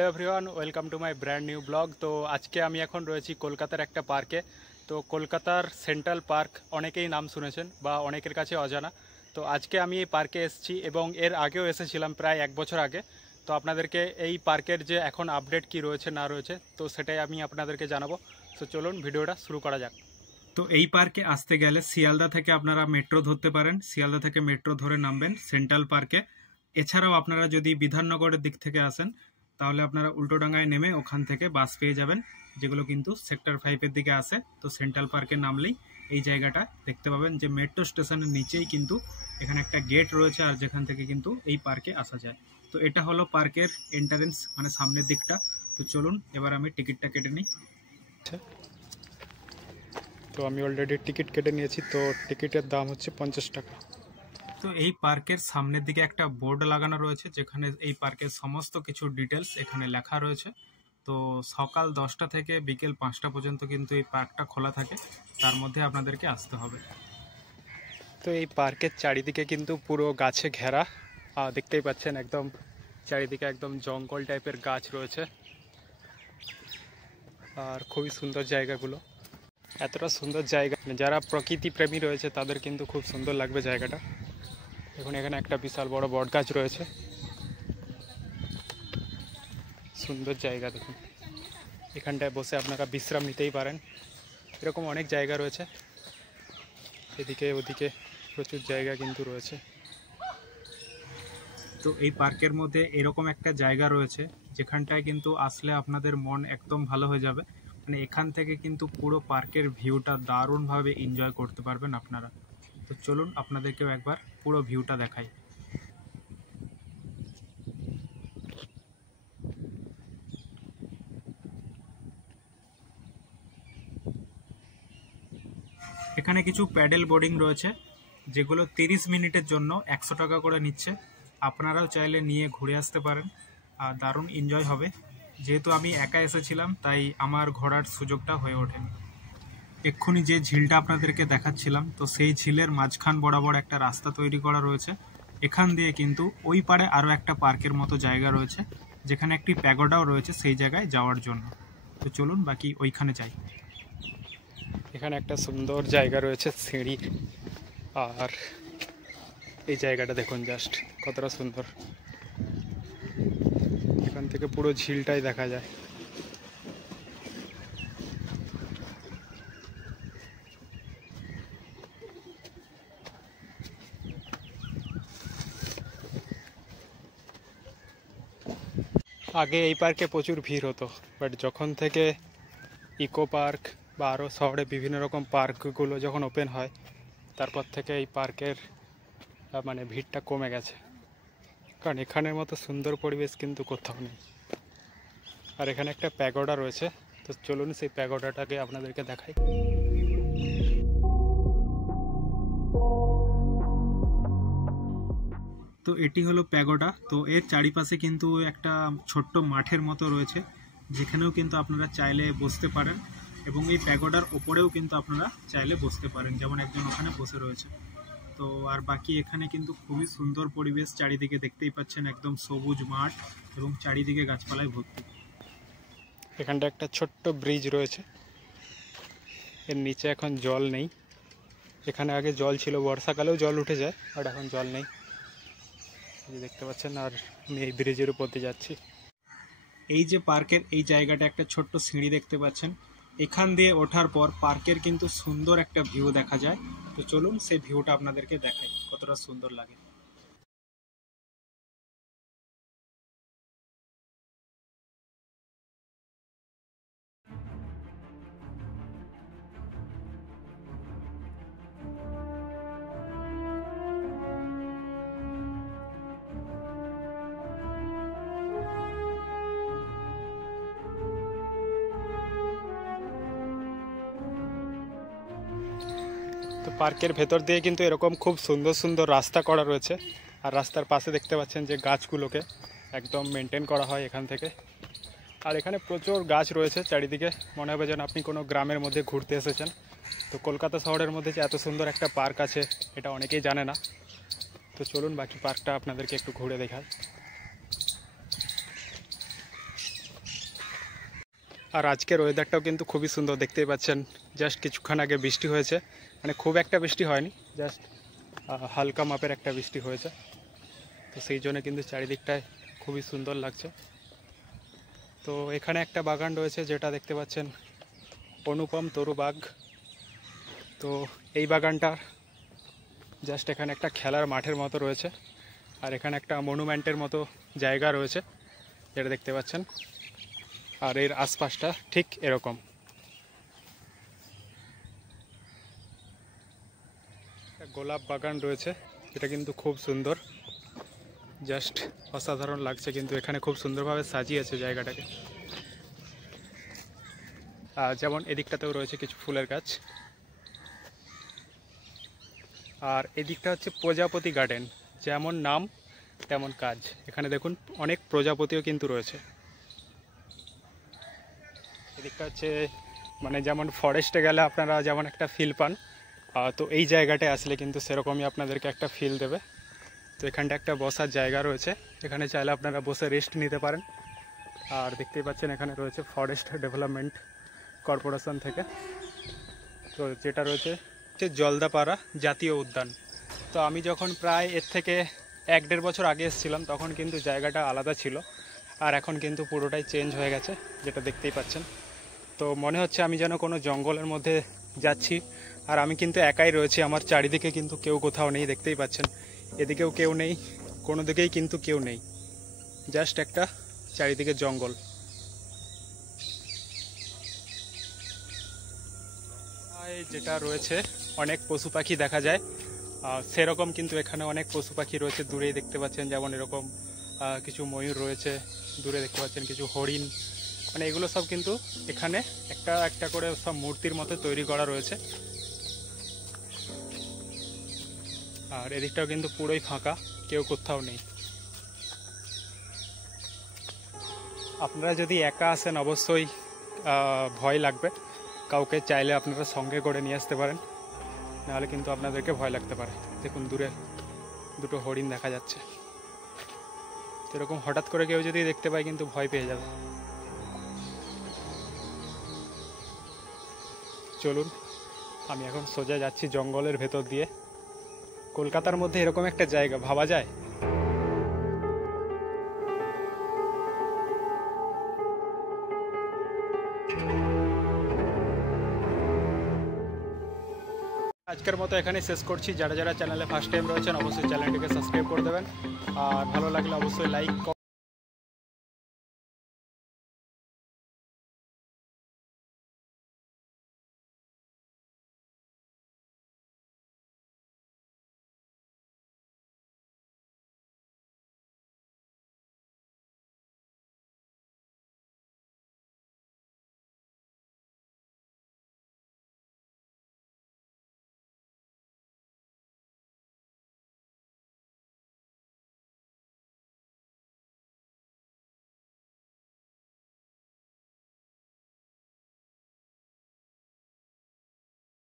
Hello everyone, welcome to my brand new blog. তো আজকে আমি এখন রয়েছি কলকাতার একটা পার্কে। তো কলকাতার সেন্ট্রাল পার্ক অনেকেই নাম শুনেছেন বা অনেকের কাছে অজানা। তো আজকে আমি এই পার্কে এসেছি এবং এর আগেও এসেছিলাম প্রায় 1 বছর আগে। তো আপনাদেরকে এই পার্কের যে এখন আপডেট কি রয়েছে না রয়েছে তো সেটাই আমি আপনাদেরকে জানাবো। তো চলুন ভিডিওটা শুরু করা যাক। তো এই পার্কে আসতে গেলে শিয়ালদা থেকে আপনারা মেট্রো ধরতে পারেন। শিয়ালদা থেকে মেট্রো ধরে নামবেন সেন্ট্রাল পার্কে। এছাড়াও আপনারা যদি বিধাননগরের দিক থেকে আসেন তাহলে আপনারা উল্টোডাঙ্গায় নেমে ওখান থেকে বাস পেয়ে যাবেন, যেগুলো কিন্তু সেক্টর 5-এর দিকে আসে। তো সেন্ট্রাল পার্কে নামলেই এই জায়গাটা দেখতে পাবেন যে মেট্রো স্টেশনের নিচেই কিন্তু এখানে একটা গেট রয়েছে, আর যেখান থেকে কিন্তু এই পার্কে আসা যায়। তো এটা হলো পার্কের এন্ট্রান্স, মানে সামনের দিকটা। তো চলুন এবার আমি টিকিটটা কেটে নিই। তো আমি অলরেডি টিকিট কেটে নিয়েছি। তো টিকিটের দাম হচ্ছে 50 টাকা। তো এই পার্কের সামনের দিকে একটা বোর্ড লাগানো রয়েছে, যেখানে এই পার্কের সমস্ত কিছু ডিটেলস এখানে লেখা রয়েছে। তো সকাল 10টা থেকে বিকেল 5টা পর্যন্ত কিন্তু এই পার্কটা খোলা থাকে, তার মধ্যে আপনাদেরকে আসতে হবে। তো এই পার্কের চারিদিকে কিন্তু পুরো গাছে ঘেরা, দেখতেই পাচ্ছেন একদম চারিদিকে একদম জঙ্গল টাইপের গাছ রয়েছে, আর খুবই সুন্দর জায়গাগুলো। এতটা সুন্দর জায়গা, যারা প্রকৃতি প্রেমী রয়েছে তাদের কিন্তু খুব সুন্দর লাগবে জায়গাটা। দেখুন এখানে একটা বিশাল বড় বট গাছ রয়েছে, সুন্দর জায়গা। দেখুন এখানটায় বসে আপনারা বিশ্রাম নিতেই পারেন। এরকম অনেক জায়গা রয়েছে, এদিকে ওদিকে প্রচুর জায়গা কিন্তু রয়েছে। তো এই পার্কের মধ্যে এরকম একটা জায়গা রয়েছে যেখানটায় কিন্তু আসলে আপনাদের মন একদম ভালো হয়ে যাবে। মানে এখান থেকে কিন্তু পুরো পার্কের ভিউটা দারুণভাবে এনজয় করতে পারবেন আপনারা। তো চলুন আপনাদেরকেও একবার পুরো ভিউটা দেখাই। এখানে কিছু প্যাডেল বোর্ডিং রয়েছে, যেগুলো 30 মিনিটের জন্য 100 টাকা করে নিচ্ছে। আপনারাও চাইলে নিয়ে ঘুরে আসতে পারেন, আর দারুণ এনজয় হবে। যেহেতু আমি একা এসেছিলাম তাই আমার ঘোরার সুযোগটা হয়ে ওঠেনি। এক্ষুনি যে ঝিলটা আপনাদেরকে দেখাচ্ছিলাম, তো সেই ঝিলের মাঝখান বরাবর একটা রাস্তা তৈরি করা রয়েছে। এখান দিয়ে কিন্তু ওই পারে আরও একটা পার্কের মতো জায়গা রয়েছে, যেখানে একটি প্যাগোডাও রয়েছে সেই জায়গায় যাওয়ার জন্য। তো চলুন বাকি ওইখানে যাই। এখানে একটা সুন্দর জায়গা রয়েছে সিঁড়ি, আর এই জায়গাটা দেখুন জাস্ট কতটা সুন্দর। এখান থেকে পুরো ঝিলটাই দেখা যায়। আগে এই পার্কে প্রচুর ভিড় হতো, বাট যখন থেকে ইকো পার্ক বা আরও শহরে বিভিন্ন রকম পার্কগুলো যখন ওপেন হয়, তারপর থেকে এই পার্কের মানে ভিড়টা কমে গেছে। কারণ এখানের মতো সুন্দর পরিবেশ কিন্তু কোথাও নেই। আর এখানে একটা প্যাগোডা রয়েছে, তো চলুন সেই প্যাগোডাটাকে আপনাদেরকে দেখাই। তো এটি হলো প্যাগোডা। তো এর চারিপাশে কিন্তু একটা ছোট্ট মাঠের মতো রয়েছে, যেখানেও কিন্তু আপনারা চাইলে বসতে পারেন, এবং এই প্যাগোডার ওপরেও কিন্তু আপনারা চাইলে বসতে পারেন, যেমন একজন ওখানে বসে রয়েছে। তো আর বাকি এখানে কিন্তু খুবই সুন্দর পরিবেশ, চারিদিকে দেখতেই পাচ্ছেন একদম সবুজ মাঠ এবং চারিদিকে গাছপালায় ভর্তি। এখানটা একটা ছোট্ট ব্রিজ রয়েছে, এর নিচে এখন জল নেই। এখানে আগে জল ছিল, বর্ষাকালেও জল উঠে যায়, আর এখন জল নেই, দেখতে পাচ্ছেন। আর আমি এই ব্রিজের উপর দিয়ে যাচ্ছি। এই যে পার্কের এই জায়গাটা একটা ছোট্ট সিঁড়ি দেখতে পাচ্ছেন, এখান দিয়ে ওঠার পর পার্কের কিন্তু সুন্দর একটা ভিউ দেখা যায়। তো চলুন সেই ভিউটা আপনাদেরকে দেখাই কতটা সুন্দর লাগে। তো পার্কের ভেতর দিয়ে কিন্তু এরকম খুব সুন্দর সুন্দর রাস্তা করা রয়েছে, আর রাস্তার পাশে দেখতে পাচ্ছেন যে গাছগুলোকে একদম মেনটেন করা হয় এখান থেকে। আর এখানে প্রচুর গাছ রয়েছে চারিদিকে, মনে হবে যেন আপনি কোনো গ্রামের মধ্যে ঘুরতে এসেছেন। তো কলকাতা শহরের মধ্যে যে এত সুন্দর একটা পার্ক আছে এটা অনেকেই জানে না। তো চলুন বাকি পার্কটা আপনাদেরকে একটু ঘুরে দেখাই। আর আজকের ওয়েদারটাও কিন্তু খুবই সুন্দর, দেখতেই পাচ্ছেন। জাস্ট কিছুক্ষণ আগে বৃষ্টি হয়েছে, মানে খুব একটা বৃষ্টি হয়নি, জাস্ট হালকা মাপের একটা বৃষ্টি হয়েছে। তো সেই জন্য কিন্তু চারিদিকটায় খুবই সুন্দর লাগছে। তো এখানে একটা বাগান রয়েছে যেটা দেখতে পাচ্ছেন, অনুপম তরু বাগ। তো এই বাগানটা জাস্ট এখানে একটা খেলার মাঠের মতো রয়েছে, আর এখানে একটা মনুমেন্টের মতো জায়গা রয়েছে যেটা দেখতে পাচ্ছেন। আর এর আশপাশটা ঠিক এরকম। একটা গোলাপ বাগান রয়েছে যেটা কিন্তু খুব সুন্দর, জাস্ট অসাধারণ লাগছে। কিন্তু এখানে খুব সুন্দরভাবে সাজিয়েছে জায়গাটাকে। যেমন এদিকটাতেও রয়েছে কিছু ফুলের গাছ। আর এদিকটা হচ্ছে প্রজাপতি গার্ডেন, যেমন নাম তেমন কাজ। এখানে দেখুন অনেক প্রজাপতিও কিন্তু রয়েছে। এদিকটা হচ্ছে মানে যেমন ফরেস্টে গেলে আপনারা যেমন একটা ফিল পান, তো এই জায়গাটায় আসলে কিন্তু সেরকমই আপনাদেরকে একটা ফিল দেবে। তো এখানটা একটা বসার জায়গা রয়েছে, এখানে চাইলে আপনারা বসে রেস্ট নিতে পারেন। আর দেখতেই পাচ্ছেন এখানে রয়েছে ফরেস্ট ডেভেলপমেন্ট কর্পোরেশন থেকে, তো যেটা রয়েছে জলদাপাড়া জাতীয় উদ্যান। তো আমি যখন প্রায় এর থেকে 1-1.5 বছর আগে এসেছিলাম তখন কিন্তু জায়গাটা আলাদা ছিল, আর এখন কিন্তু পুরোটাই চেঞ্জ হয়ে গেছে, যেটা দেখতেই পাচ্ছেন। তো মনে হচ্ছে আমি যেন কোনো জঙ্গলের মধ্যে যাচ্ছি। আর আমি কিন্তু একাই রয়েছি, আমার চারিদিকে কিন্তু কেউ কোথাও নেই, দেখতেই পাচ্ছেন। এদিকেও কেউ নেই, কোনো দিকেই কিন্তু কেউ নেই, জাস্ট একটা চারিদিকে জঙ্গল। যেটা রয়েছে অনেক পশু পাখি দেখা যায়, সেরকম কিন্তু এখানে অনেক পশু পাখি রয়েছে। দূরেই দেখতে পাচ্ছেন যেমন এরকম কিছু ময়ূর রয়েছে, দূরে দেখতে পাচ্ছেন কিছু হরিণ। মানে এগুলো সব কিন্তু এখানে একটা একটা করে সব মূর্তির মতো তৈরি করা রয়েছে। আর এদিকটাও কিন্তু পুরোই ফাঁকা, কেউ কোথাও নেই। আপনারা যদি একা আসেন অবশ্যই ভয় লাগবে, কাউকে চাইলে আপনারা সঙ্গে করে নিয়ে আসতে পারেন, নাহলে কিন্তু আপনাদেরকে ভয় লাগতে পারে। দেখুন দূরে দুটো হরিণ দেখা যাচ্ছে, এরকম হঠাৎ করে কেউ যদি দেখতে পায় কিন্তু ভয় পেয়ে যাবে। চলুন, আমি এখন সোজা যাচ্ছি জঙ্গলের ভেতর দিয়ে। কলকাতার মধ্যে এরকম একটা জায়গা ভাবা যায়? আজকের মতো এখানে শেষ করছি। যারা যারা চ্যানেলে ফার্স্ট টাইম রয়েছেন অবশ্যই চ্যানেলটিকে সাবস্ক্রাইব করে দেবেন, আর ভালো লাগলে অবশ্যই লাইক